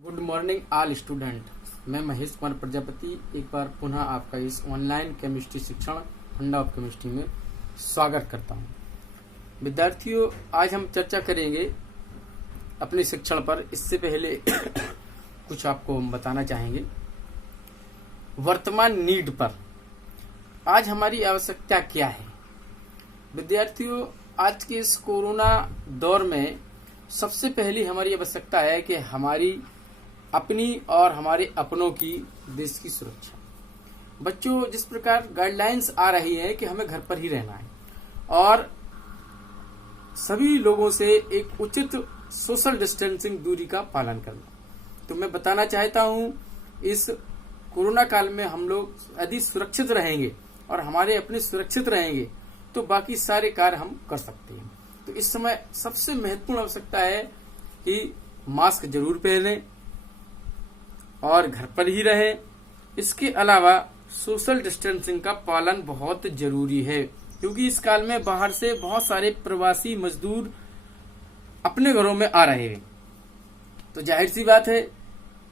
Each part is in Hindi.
Good morning all student. मैं महेश कुमार प्रजापति एक बार पुनः आपका इस ऑनलाइन केमिस्ट्री शिक्षण फंडा ऑफ केमिस्ट्री में स्वागत करता हूं। विद्यार्थियों, आज हम चर्चा करेंगे अपने शिक्षण पर। इससे पहले कुछ आपको हम बताना चाहेंगे वर्तमान नीड पर। आज हमारी आवश्यकता क्या है? विद्यार्थियों, आज के इस कोरोना दौर में सबसे पहली हमारी आवश्यकता है कि हमारी अपनी और हमारे अपनों की देश की सुरक्षा। बच्चों, जिस प्रकार गाइडलाइंस आ रही है कि हमें घर पर ही रहना है और सभी लोगों से एक उचित सोशल डिस्टेंसिंग दूरी का पालन करना, तो मैं बताना चाहता हूं इस कोरोना काल में हम लोग यदि सुरक्षित रहेंगे और हमारे अपने सुरक्षित रहेंगे तो बाकी सारे कार्य हम कर सकते हैं। तो इस समय सबसे महत्वपूर्ण आवश्यकता है कि मास्क जरूर पहनें और घर पर ही रहें। इसके अलावा सोशल डिस्टेंसिंग का पालन बहुत जरूरी है, क्योंकि इस काल में बाहर से बहुत सारे प्रवासी मजदूर अपने घरों में आ रहे हैं। तो जाहिर सी बात है,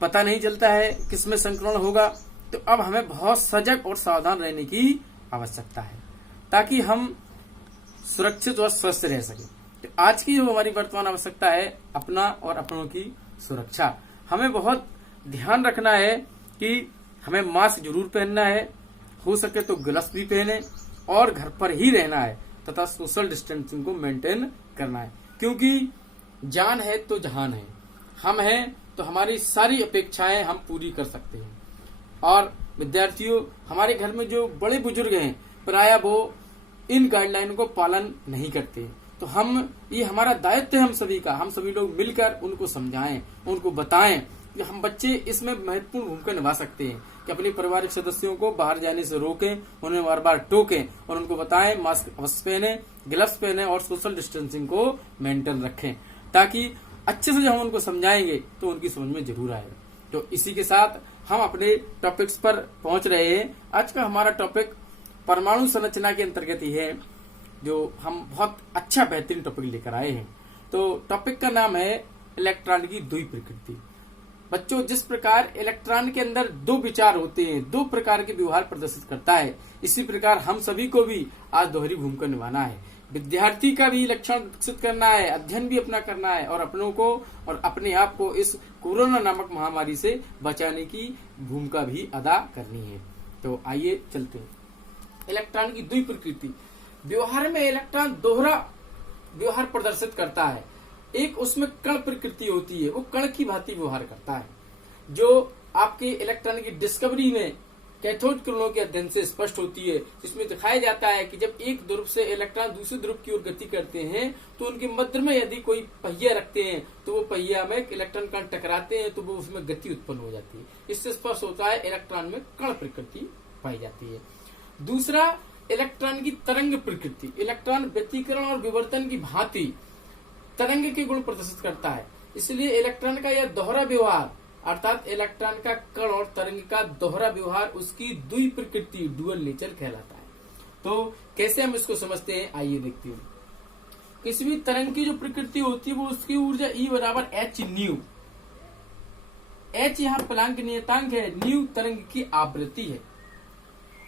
पता नहीं चलता है किसमें संक्रमण होगा। तो अब हमें बहुत सजग और सावधान रहने की आवश्यकता है ताकि हम सुरक्षित और स्वस्थ रह सके। तो आज की जो हमारी वर्तमान आवश्यकता है, अपना और अपनों की सुरक्षा। हमें बहुत ध्यान रखना है कि हमें मास्क जरूर पहनना है, हो सके तो ग्लव्स भी पहने और घर पर ही रहना है तथा सोशल डिस्टेंसिंग को मेंटेन करना है, क्योंकि जान है तो जहान है। हम हैं तो हमारी सारी अपेक्षाएं हम पूरी कर सकते हैं। और विद्यार्थियों, हमारे घर में जो बड़े बुजुर्ग हैं प्राय वो इन गाइडलाइन को पालन नहीं करते, तो ये हमारा दायित्व है हम सभी का। हम सभी लोग मिलकर उनको समझाएं, उनको बताएं कि हम बच्चे इसमें महत्वपूर्ण भूमिका निभा सकते हैं कि अपने पारिवारिक सदस्यों को बाहर जाने से रोकें, उन्हें बार बार टोकें और उनको बताएं मास्क अवश्य पहने, ग्लव्स पहने और सोशल डिस्टेंसिंग को मेंटेन रखें, ताकि अच्छे से जब हम उनको समझाएंगे तो उनकी समझ में जरूर आएगा। तो इसी के साथ हम अपने टॉपिक्स पर पहुंच रहे हैं। आज का हमारा टॉपिक परमाणु संरचना के अंतर्गत ही है, जो हम बहुत अच्छा बेहतरीन टॉपिक लेकर आए हैं। तो टॉपिक का नाम है इलेक्ट्रॉन की द्वि प्रकृति। बच्चों, जिस प्रकार इलेक्ट्रॉन के अंदर दो विचार होते हैं, दो प्रकार के व्यवहार प्रदर्शित करता है, इसी प्रकार हम सभी को भी आज दोहरी भूमिका निभाना है। विद्यार्थी का भी लक्षण विकसित करना है, अध्ययन भी अपना करना है और अपनों को और अपने आप को इस कोरोना नामक महामारी से बचाने की भूमिका भी अदा करनी है। तो आइए चलते हैं। इलेक्ट्रॉन की द्वि प्रकृति। व्यवहार में इलेक्ट्रॉन दोहरा व्यवहार प्रदर्शित करता है। एक उसमें कण प्रकृति होती है, वो कण की भांति व्यवहार करता है, जो आपके इलेक्ट्रॉन की डिस्कवरी में कैथोड किरणों के अध्ययन से स्पष्ट होती है, जिसमें दिखाया जाता है कि जब एक ध्रुव से इलेक्ट्रॉन दूसरे ध्रुव की ओर गति करते हैं तो उनके मध्य में यदि कोई पहिया रखते हैं तो वो पहिया में इलेक्ट्रॉन कण टकराते हैं तो वो उसमें गति उत्पन्न हो जाती है। इससे स्पष्ट होता है इलेक्ट्रॉन में कण प्रकृति पाई जाती है। दूसरा, इलेक्ट्रॉन की तरंग प्रकृति। इलेक्ट्रॉन व्यतिकरण और विवर्तन की भांति तरंग के गुण प्रदर्शित करता है, इसलिए इलेक्ट्रॉन का यह दोहरा व्यवहार अर्थात इलेक्ट्रॉन का कण और तरंग का दोहरा व्यवहार उसकी द्वि प्रकृति डुअल नेचर कहलाता है। तो कैसे हम इसको समझते हैं, आइए देखते हैं। किसी भी तरंग की जो प्रकृति होती है वो उसकी ऊर्जा E बराबर h न्यू। h यहाँ प्लांक नियतांक है, न्यू तरंग की आवृत्ति है।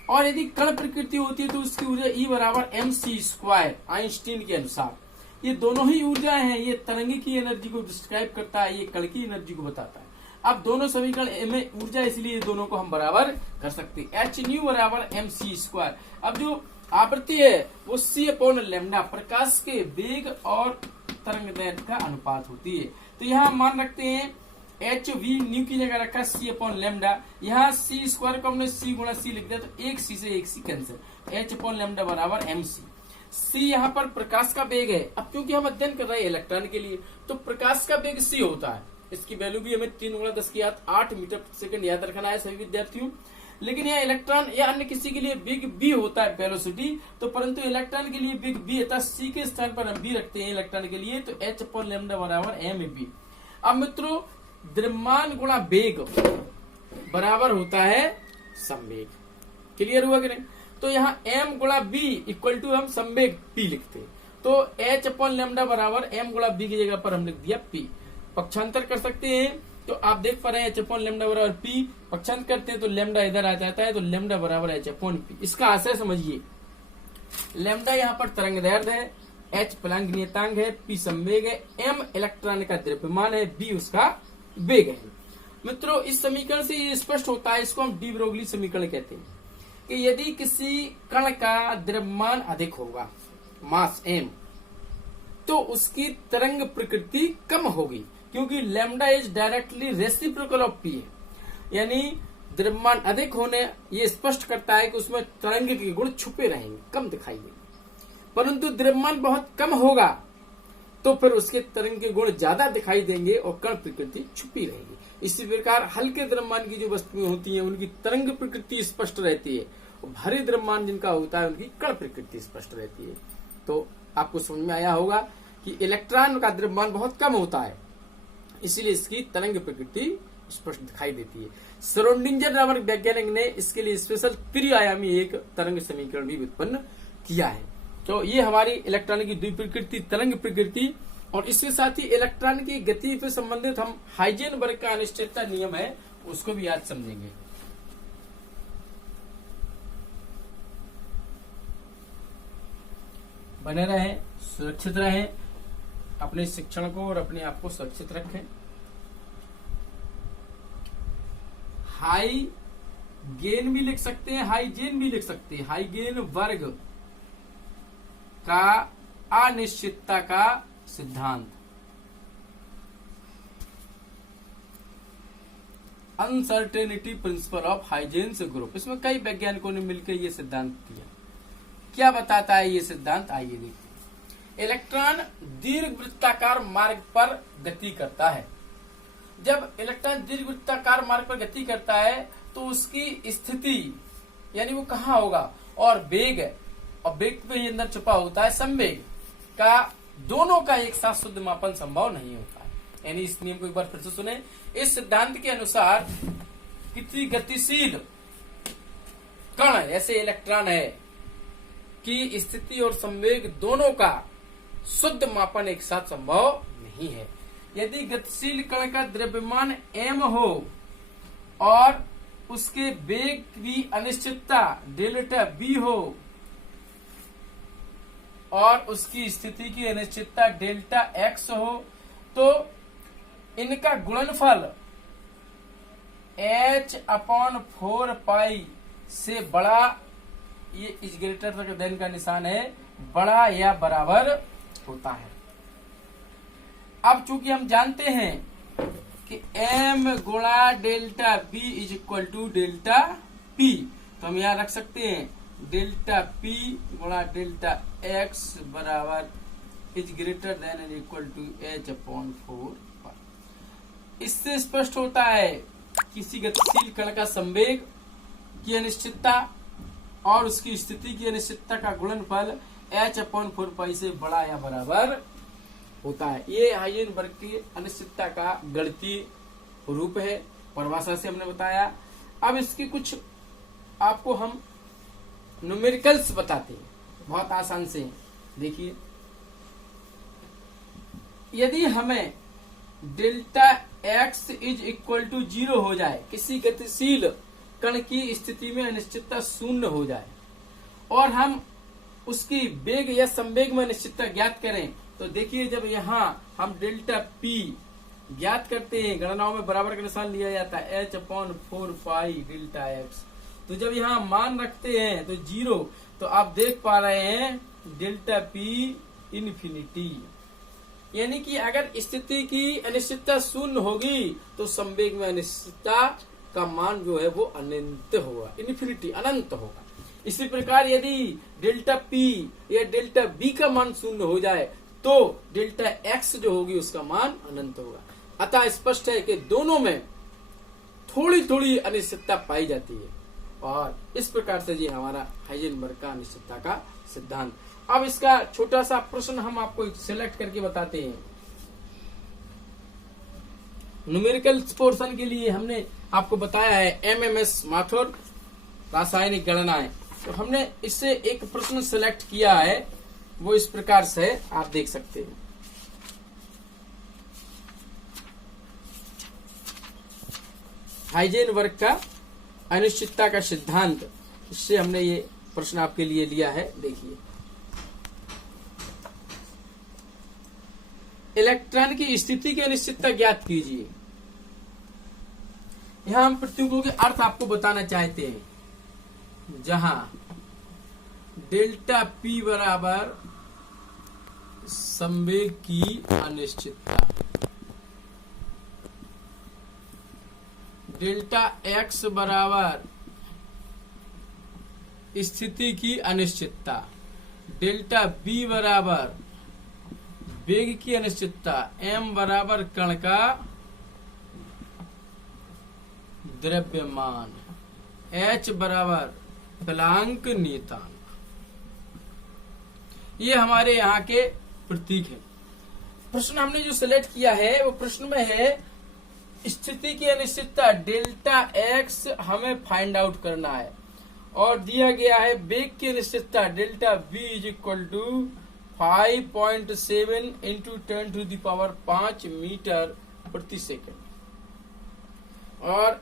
और यदि कण प्रकृति होती है तो उसकी ऊर्जा E बराबर mc², आइंस्टीन के अनुसार। ये दोनों ही ऊर्जाएं हैं, ये तरंग की एनर्जी को डिस्क्राइब करता है, ये कण की एनर्जी को बताता है। अब दोनों समीकरण में ऊर्जा, इसलिए दोनों को हम बराबर कर सकते हैं। h न्यू बराबर mc²। अब जो आवृत्ति है वो c/λ प्रकाश के वेग और तरंग दैर्घ्य का अनुपात होती है। तो यहाँ हम मान रखते हैं h/v न्यू की जगह रखा c/λ। यहाँ c² को हमने c गुणा c लिख दिया, तो एक c से एक c कैंसिल, h/λ बराबर mc। c यहाँ पर प्रकाश का वेग है। अब क्योंकि हम अध्ययन कर रहे हैं इलेक्ट्रॉन के लिए, तो प्रकाश का वेग c होता है। इसकी वैल्यू भी हमें 3 × 10⁸ मीटर प्रति सेकंड याद रखना है सभी विद्यार्थियों। लेकिन यह इलेक्ट्रॉन या अन्य किसी के लिए बिग बी होता है वेलोसिटी, तो परंतु इलेक्ट्रॉन के लिए बिग बी अर्थात c के स्थान पर हम बी रखते हैं इलेक्ट्रॉन के लिए, तो h/λ बराबर mb। अब मित्रों, द्रव्यमान गुणा वेग बराबर होता है संवेग। क्लियर हुआ कि नहीं? तो यहाँ m गुणा b इक्वल टू हम संवेग p लिखते हैं, तो h/λ बराबर m गुणा b की जगह पर हम लिख दिया p। पक्षांतर कर सकते हैं तो आप देख पा रहे हैं H अपॉन लेमडा बराबर P, पक्षांत करते हैं तो लेमडा इधर आ जाता है, तो लेमडा बराबर H अपॉन P। इसका आशय समझिए, लेमडा यहाँ पर तरंग दैर्ध्य है, H प्लांक नियतांक है, P संवेग है, M इलेक्ट्रॉन का द्रव्यमान है, B उसका वेग है। मित्रों, इस समीकरण से ये स्पष्ट होता है, इसको हम डी ब्रोगली समीकरण कहते हैं, कि यदि किसी कण का द्रव्यमान अधिक होगा, मास m, तो उसकी तरंग प्रकृति कम होगी, क्योंकि lambda is directly reciprocal of P है। यानी द्रव्यमान अधिक होने ये स्पष्ट करता है कि उसमें तरंग के गुण छुपे रहेंगे, कम दिखाई देंगे। परंतु द्रव्यमान बहुत कम होगा तो फिर उसके तरंग के गुण ज्यादा दिखाई देंगे और कण प्रकृति छुपी रहेगी। इसी प्रकार हल्के द्रव्यमान की जो वस्तुएं होती हैं उनकी तरंग प्रकृति स्पष्ट रहती है, और भारी द्रव्यमान जिनका होता है उनकी कण प्रकृति स्पष्ट रहती है। तो आपको समझ में आया होगा कि इलेक्ट्रॉन का द्रव्यमान बहुत कम होता है, इसीलिए इसकी तरंग प्रकृति स्पष्ट दिखाई देती है। श्रोडिंगर नामक वैज्ञानिक ने इसके लिए स्पेशल त्रिआयामी एक तरंग समीकरण भी उत्पन्न किया है। तो ये हमारी इलेक्ट्रॉन की द्विप्रकृति तरंग प्रकृति, और इसके साथ ही इलेक्ट्रॉन की गति से संबंधित हम हाइजेनबर्ग का अनिश्चितता नियम है उसको भी आज समझेंगे। बने रहें, सुरक्षित रहें, अपने शिक्षण को और अपने आप को सुरक्षित रखें। हाई गेन भी लिख सकते हैं, हाई जेन भी लिख सकते हैं। हाई गेन वर्ग का अनिश्चितता का सिद्धांत, uncertainty principle of Huygens group. इसमें कई वैज्ञानिकों ने मिलकर यह सिद्धांत दिया। क्या बताता है ये सिद्धांत, आइए देखिए। इलेक्ट्रॉन दीर्घवृत्ताकार मार्ग पर गति करता है। जब इलेक्ट्रॉन दीर्घवृत्ताकार मार्ग पर गति करता है तो उसकी स्थिति यानी वो कहाँ होगा, और वेग, और वेग पे ही अंदर छुपा होता है संवेग का, दोनों का एक साथ शुद्ध मापन संभव नहीं होता है। यानी इस नियम को एक बार फिर से सुने। इस सिद्धांत के अनुसार किसी गतिशील कण ऐसे इलेक्ट्रॉन है की स्थिति और संवेग दोनों का शुद्ध मापन एक साथ संभव नहीं है। यदि गतिशील कण का द्रव्यमान m हो और उसके वेग की अनिश्चितता डेल्टा b हो और उसकी स्थिति की अनिश्चितता डेल्टा x हो, तो इनका गुणनफल h अपॉन 4 पाई से बड़ा, ये इस ग्रेटर तक देन का निशान है, बड़ा या बराबर होता है। अब चूंकि हम जानते हैं कि m गुणा delta b is equal to delta p, तो हम यहां रख सकते हैं डेल्टा p गुणा डेल्टा x बराबर is greater than and equal to h upon 4। इससे स्पष्ट होता है किसी गतिशील कण का संवेग की अनिश्चितता और उसकी स्थिति की अनिश्चितता का गुणनफल h अपॉन 4 पाई से बड़ा या बराबर होता है। ये हाइजेनबर्ग की अनिश्चितता का गणितीय रूप है, परिभाषा से हमने बताया। अब इसकी कुछ आपको हम न्यूमेरिकल्स बताते हैं, बहुत आसान से। देखिए, यदि हमें delta x is equal to 0 हो जाए, किसी गतिशील कण की स्थिति में अनिश्चितता 0 हो जाए, और हम उसकी वेग या संवेग में अनिश्चितता ज्ञात करें, तो देखिए जब यहाँ हम डेल्टा p ज्ञात करते हैं, गणनाओं में बराबर का निशान लिया जाता है h upon 4 pi delta x, तो जब यहाँ मान रखते हैं तो 0, तो आप देख पा रहे हैं डेल्टा p इन्फिनिटी। यानी कि अगर स्थिति की अनिश्चितता 0 होगी तो संवेग में अनिश्चितता का मान जो है वो अनंत होगा, इन्फिनिटी, अनंत होगा। इसी प्रकार यदि डेल्टा p या डेल्टा b का मान 0 हो जाए तो डेल्टा x जो होगी उसका मान अनंत होगा। अतः स्पष्ट है कि दोनों में थोड़ी थोड़ी अनिश्चितता पाई जाती है, और इस प्रकार से ये हमारा हाइजेनबर्ग का अनिश्चितता का सिद्धांत। अब इसका छोटा सा प्रश्न हम आपको सिलेक्ट करके बताते हैं। न्यूमेरिकल पोर्शन के लिए हमने आपको बताया है एमएमएस माथुर रासायनिक गणनाएं, तो हमने इससे एक प्रश्न सिलेक्ट किया है, वो इस प्रकार से आप देख सकते हैं। हाइजेनबर्ग का अनिश्चितता का सिद्धांत, इससे हमने ये प्रश्न आपके लिए लिया है। देखिए, इलेक्ट्रॉन की स्थिति की अनिश्चितता ज्ञात कीजिए। यहां हम प्रतियों के अर्थ आपको बताना चाहते हैं, जहां डेल्टा पी बराबर संवेग की अनिश्चितता, डेल्टा एक्स बराबर स्थिति की अनिश्चितता, डेल्टा बी बराबर वेग की अनिश्चितता, एम बराबर कण का द्रव्यमान, एच बराबर प्लांक नियतांक। ये हमारे यहाँ के प्रतीक है। प्रश्न हमने जो सिलेक्ट किया है वो प्रश्न में है स्थिति की अनिश्चितता डेल्टा एक्स हमें फाइंड आउट करना है, और दिया गया है वेग की अनिश्चितता delta v is equal to 5.7 into 10⁵ metre प्रति सेकंड, और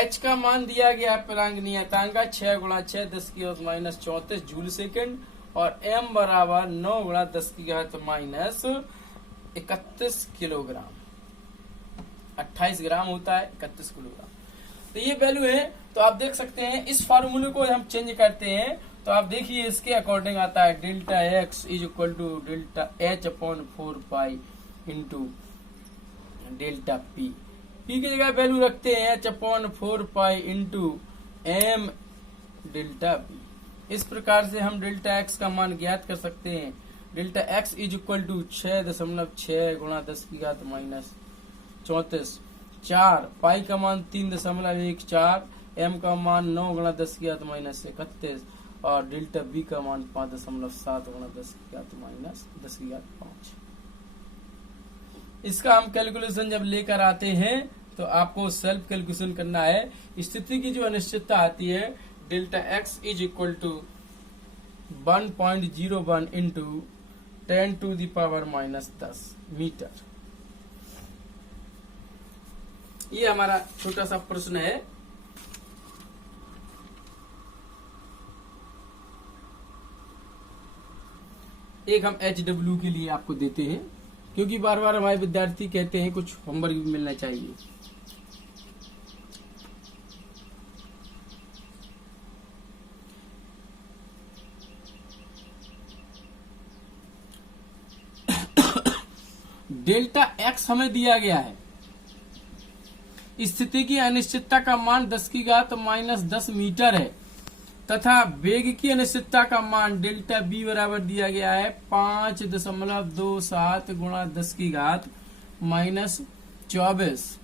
h का मान दिया गया है प्लांक नियतांक का 6 × 6 10⁻⁻34 जूल सेकंड, और m बराबर 9 × 10⁻31 किलोग्राम, 28 ग्राम होता है, 31 किलोग्राम। तो ये वैल्यू है। तो आप देख सकते हैं इस फार्मूले को हम चेंज करते हैं तो आप देखिए इसके अकॉर्डिंग आता है delta X is equal to delta H upon 4 into delta P की जगह वैल्यू रखते हैं H upon 4 into M delta B. इस प्रकार से हम डेल्टा एक्स का मान ज्ञात कर सकते हैं। Delta X is equal to 6.6 × 10⁻⁻34, 4 pi का मान 3.14, एम का मान 9 × 10⁻⁻31 और डेल्टा बी का मान 5.7 × 10⁻⁻5। इसका हम कैलकुलेशन जब लेकर आते हैं तो आपको सेल्फ कैलकुलेशन करना है। स्थिति की जो अनिश्चितता आती है delta X is equal to 1.01 into 10⁻⁻10 metre. ये हमारा छोटा सा प्रश्न है। एक हम HW के लिए आपको देते हैं क्योंकि बार बार हमारे विद्यार्थी कहते हैं कुछ होमवर्क भी मिलना चाहिए। डेल्टा एक्स हमें दिया गया है। स्थिति की अनिश्चितता का मान 10⁻⁻10 मीटर है तथा वेग की अनिश्चितता का मान डेल्टा बी बराबर दिया गया है 5.27 × 10⁻⁻24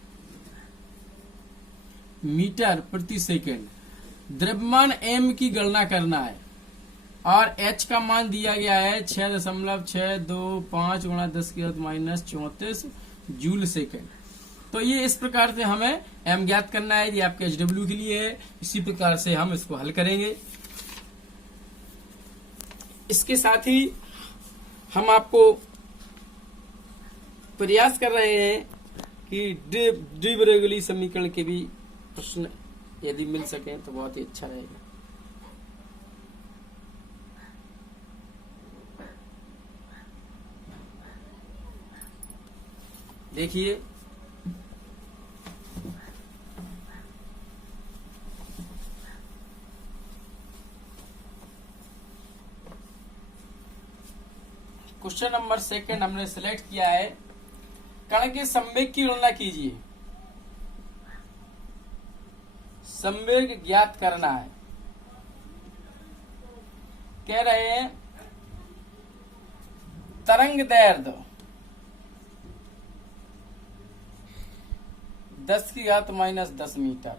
मीटर प्रति सेकंड। द्रव्यमान एम की गणना करना है और एच का मान दिया गया है 6.625 × 10⁻⁻34 जूल सेकंड। तो ये इस प्रकार से हमें एम ज्ञात करना है। ये आपके HW के लिए है। इसी प्रकार से हम इसको हल करेंगे। इसके साथ ही हम आपको प्रयास कर रहे हैं कि डी ब्रेगली समीकरण के भी प्रश्न यदि मिल सके तो बहुत ही अच्छा रहेगा। देखिए क्वेश्चन नंबर 2 हमने सिलेक्ट किया है। कण के संवेग की गणना कीजिए। संवेग ज्ञात करना है। कह रहे हैं तरंग दैर्ध्य 10⁻⁻10 मीटर।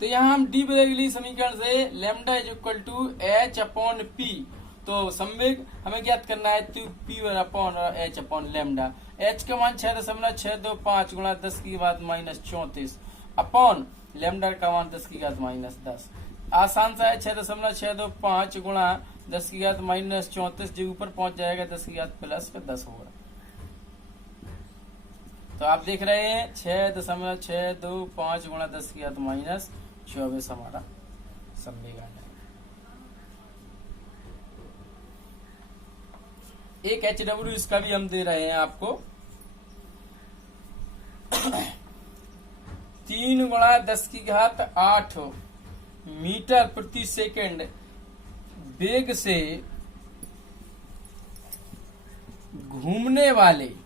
तो यहां हम डी ब्रेगली समीकरण से lambda is equal to H upon P, तो संवेग हमें ज्ञात करना है P upon H upon lambda. H का मान 6.625 × 10⁻⁻34 अपॉन लैम्डा का मान 10⁻⁻10। आसान सा है 6.625 × 10⁻⁻34 जो ऊपर पहुंच जाएगा 10⁻+10 होगा। तो आप देख रहे हैं 6.625 गुणा 10 की घात माइनस 24 हमारा समीकरण है। एक HW इसका भी हम दे रहे हैं आपको 3 गुणा 10 की घात 8 मीटर प्रति सेकंड वेग से घूमने वाले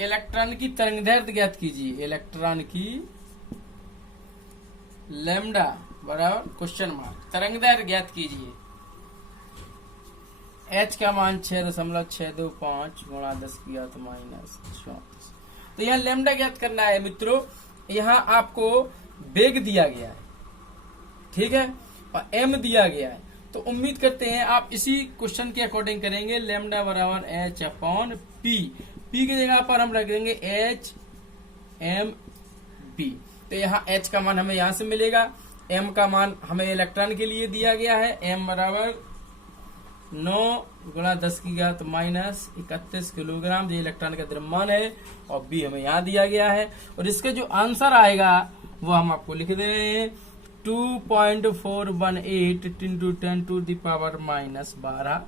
इलेक्ट्रॉन की तरंगदैर्घ्य ज्ञात कीजिए। इलेक्ट्रॉन की लैम्डा बराबर क्वेश्चन मार्क तरंगदैर्घ्य ज्ञात कीजिए। H का मान 6.625 गुणा 10 की घात माइनस 34। तो यहाँ लैम्डा ज्ञात करना है मित्रों। यहाँ आपको वेग दिया गया है, ठीक है, और m दिया गया है। तो उम्मीद करते हैं आप इसी क्वेश्चन के अकॉर्डिंग करेंगे। लैम्डा बराबर H अपॉन P, P की जगह पर हम रख देंगे H m P। तो यहाँ H का मान हमें यहाँ से मिलेगा, m का मान हमें इलेक्ट्रॉन के लिए दिया गया है, m बराबर 9 गुणा 10 की घात माइनस 31 किलोग्राम, ये इलेक्ट्रॉन का द्रव्यमान है, और B हमें यहाँ दिया गया है। और इसका जो आंसर आएगा वो हम आपको लिख दे रहे हैं 2.418 into 10 to the power minus 12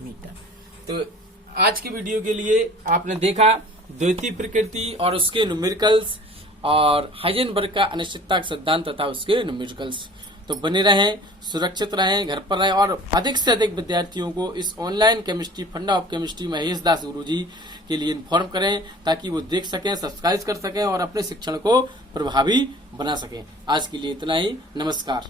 metre. तो आज की वीडियो के लिए आपने देखा द्वितीय प्रकृति और उसके न्यूमेरिकल्स और हाइजेनबर्ग का अनिश्चितता सिद्धांत तथा उसके न्यूमेरिकल्स। तो बने रहें, सुरक्षित रहें, घर पर रहें और अधिक से अधिक विद्यार्थियों को इस ऑनलाइन केमिस्ट्री फंडा ऑफ केमिस्ट्री महेश दास गुरुजी के लिए इन्फॉर्म करें, ताकि वो देख सकें, सब्सक्राइब कर सकें और अपने शिक्षण को प्रभावी बना सकें। आज के लिए इतना ही, नमस्कार।